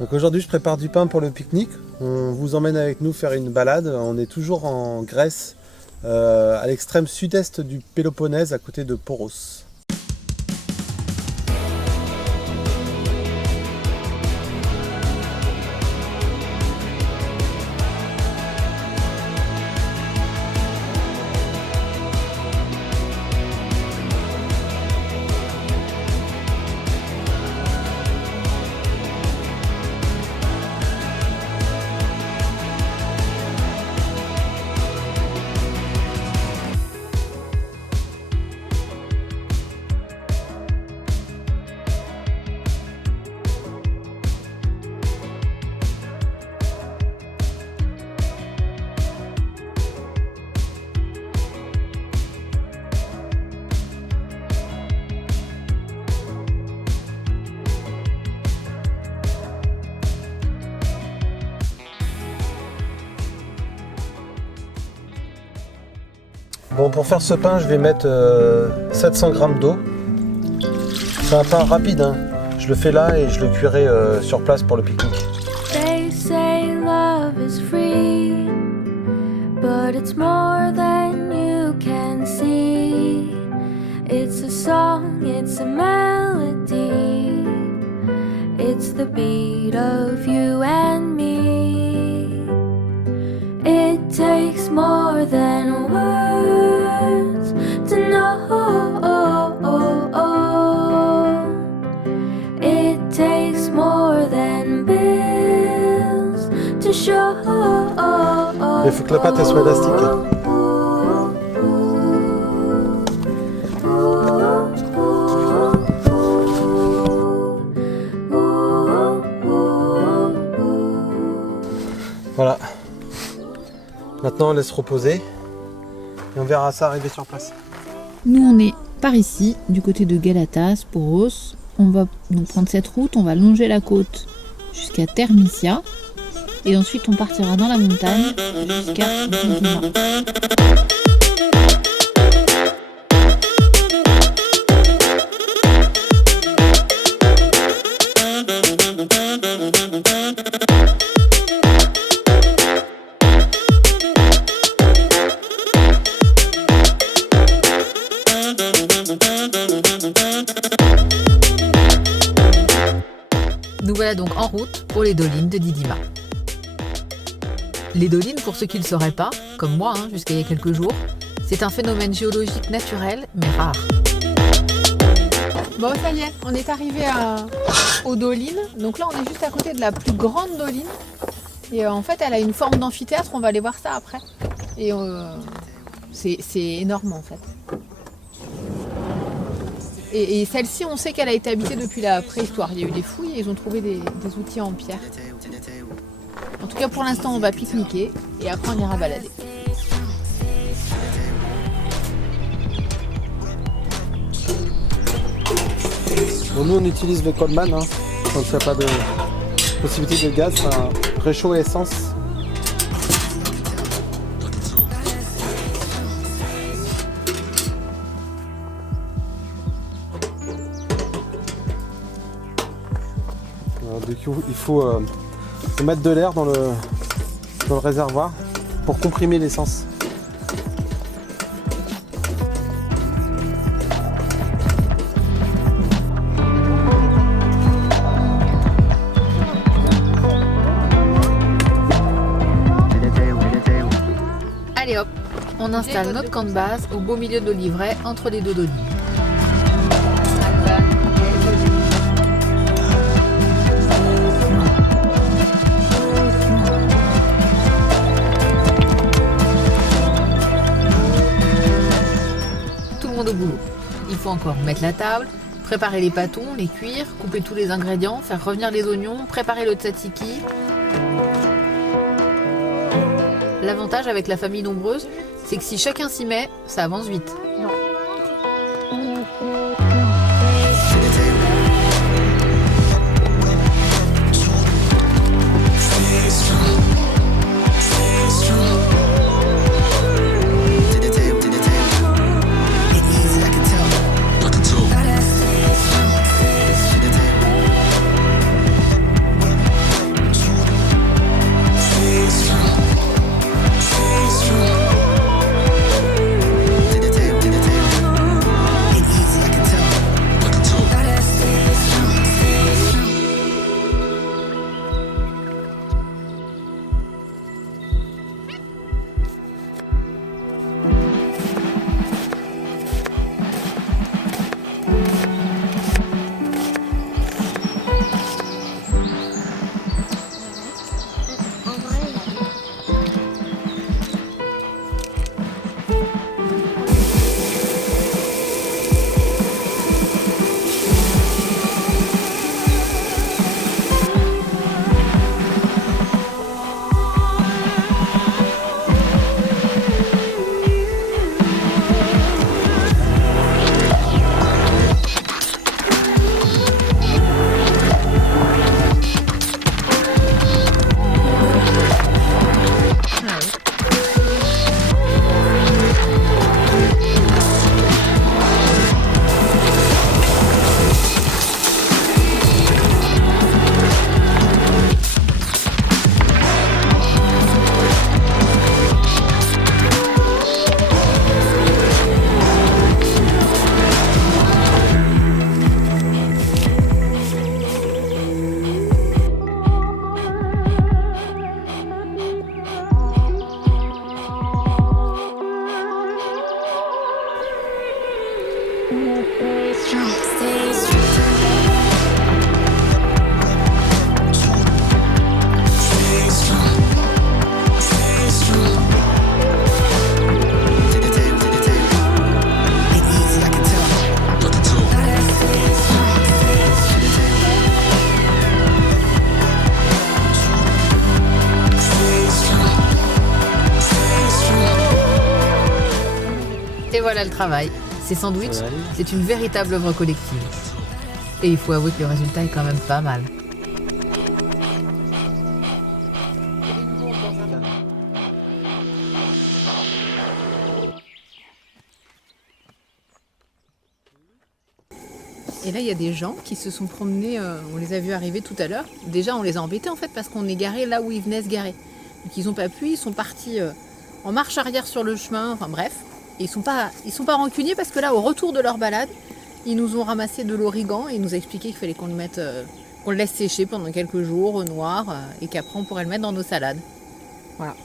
Donc aujourd'hui je prépare du pain pour le pique-nique. On vous emmène avec nous faire une balade. On est toujours en Grèce, à l'extrême sud-est du Péloponnèse, à côté de Poros. Bon, pour faire ce pain, je vais mettre 700 g d'eau. C'est un pain rapide, hein. Je le fais là et je le cuirai sur place pour le pique-nique. They say love is free, but it's more than you can see. It's a song, it's a melody, it's the beat of you and me. It takes more than words to know. It takes more than bills to show. Il faut que la pâte elle soit élastique. Voilà. Maintenant on laisse reposer et on verra ça arriver sur place. Nous on est par ici, du côté de Galatas, Poros. On va donc prendre cette route, on va longer la côte jusqu'à Thermisia et ensuite on partira dans la montagne jusqu'à Didyma. Nous voilà donc en route pour les dolines de Didyma. Les dolines, pour ceux qui ne le sauraient pas, comme moi jusqu'à il y a quelques jours, c'est un phénomène géologique naturel mais rare. Bon, ça y est, on est arrivé aux dolines. Donc là, on est juste à côté de la plus grande doline. Et en fait, elle a une forme d'amphithéâtre, on va aller voir ça après. Et c'est énorme en fait. Et celle-ci, on sait qu'elle a été habitée depuis la préhistoire. Il y a eu des fouilles et ils ont trouvé des outils en pierre. En tout cas, pour l'instant, on va pique-niquer et après, on ira balader. Bon, nous on utilise le Coleman, hein, quand il n'y a pas de possibilité de gaz, ça réchaud et essence. Du coup, il faut mettre de l'air dans le réservoir pour comprimer l'essence. Allez hop, on installe notre camp de base au beau milieu de l'Olivret entre les deux dolines. Au boulot. Il faut encore mettre la table, préparer les pâtons, les cuire, couper tous les ingrédients, faire revenir les oignons, préparer le tzatziki. L'avantage avec la famille nombreuse, c'est que si chacun s'y met, ça avance vite. voilà le travail. Ces sandwichs, Ça va aller. c'est une véritable œuvre collective. Et il faut avouer que le résultat est quand même pas mal. Et là, il y a des gens qui se sont promenés, on les a vus arriver tout à l'heure. Déjà, on les a embêtés en fait parce qu'on est garé là où ils venaient se garer. Donc ils n'ont pas pu, ils sont partis en marche arrière sur le chemin, enfin bref. Et ils sont pas rancuniers parce que là, au retour de leur balade, ils nous ont ramassé de l'origan et ils nous ont expliqué qu'il fallait qu'on le mette, qu'on le laisse sécher pendant quelques jours au noir et qu'après on pourrait le mettre dans nos salades. Voilà.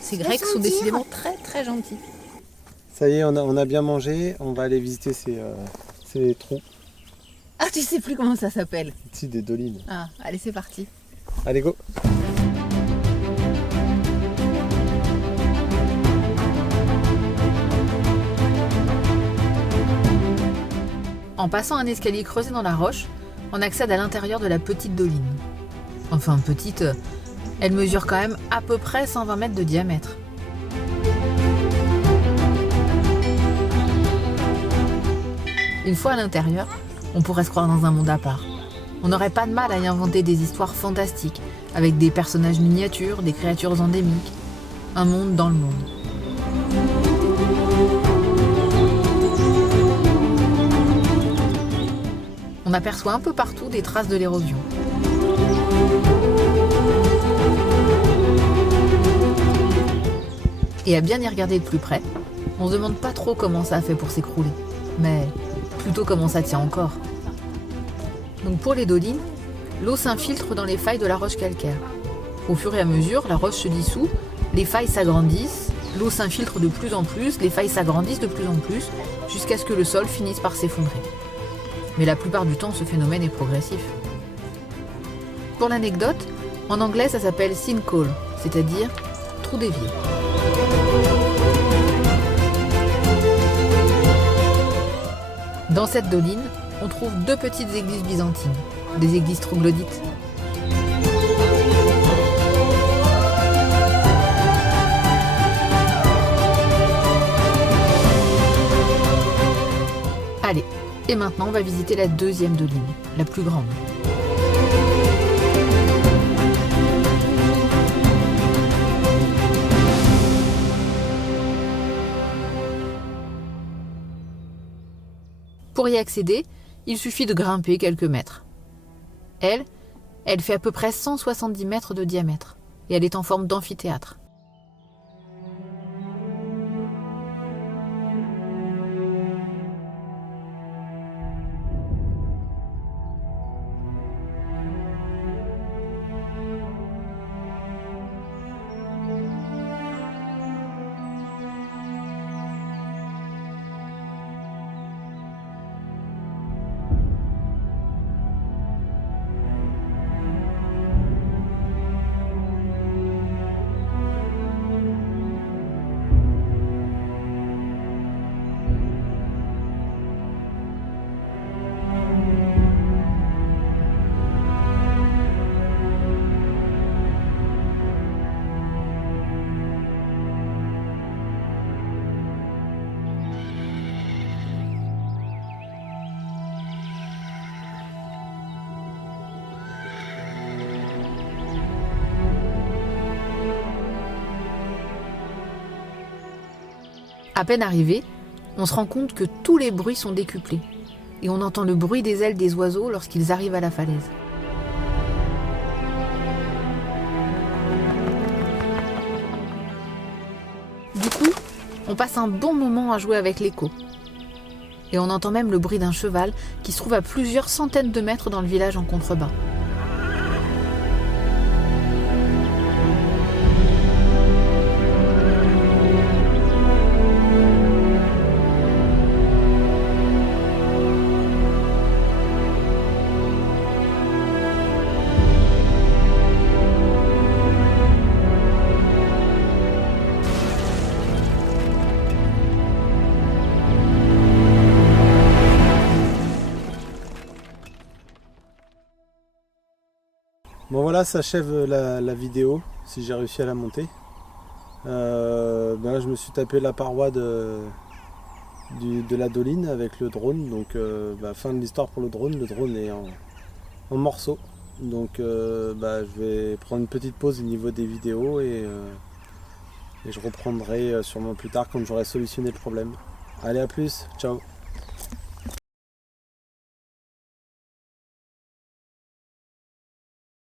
Ces Grecs sont décidément très très gentils. Ça y est, on a bien mangé. On va aller visiter ces trous. Ah, tu sais plus comment ça s'appelle. Ici, des dolines. Ah, allez, c'est parti. Allez, go. En passant un escalier creusé dans la roche, on accède à l'intérieur de la petite doline. Enfin, petite, elle mesure quand même à peu près 120 mètres de diamètre. Une fois à l'intérieur, on pourrait se croire dans un monde à part. On n'aurait pas de mal à y inventer des histoires fantastiques, avec des personnages miniatures, des créatures endémiques. Un monde dans le monde. On aperçoit un peu partout des traces de l'érosion. Et à bien y regarder de plus près, on se demande pas trop comment ça a fait pour s'écrouler, mais plutôt comment ça tient encore. Donc pour les dolines, l'eau s'infiltre dans les failles de la roche calcaire. Au fur et à mesure, la roche se dissout, les failles s'agrandissent, l'eau s'infiltre de plus en plus, les failles s'agrandissent de plus en plus, jusqu'à ce que le sol finisse par s'effondrer. Mais la plupart du temps, ce phénomène est progressif. Pour l'anecdote, en anglais ça s'appelle sinkhole, c'est-à-dire trou d'évier. Dans cette doline, on trouve deux petites églises byzantines, des églises troglodytes. Allez, et maintenant on va visiter la deuxième doline, la plus grande. Pour y accéder, il suffit de grimper quelques mètres. Elle fait à peu près 170 mètres de diamètre et elle est en forme d'amphithéâtre. À peine arrivé, on se rend compte que tous les bruits sont décuplés et on entend le bruit des ailes des oiseaux lorsqu'ils arrivent à la falaise. Du coup, on passe un bon moment à jouer avec l'écho. Et on entend même le bruit d'un cheval qui se trouve à plusieurs centaines de mètres dans le village en contrebas. Bon voilà, ça achève la vidéo, si j'ai réussi à la monter. Je me suis tapé la paroi de la doline avec le drone. Donc fin de l'histoire pour le drone. Le drone est en morceaux. Donc je vais prendre une petite pause au niveau des vidéos et je reprendrai sûrement plus tard quand j'aurai solutionné le problème. Allez, à plus, ciao.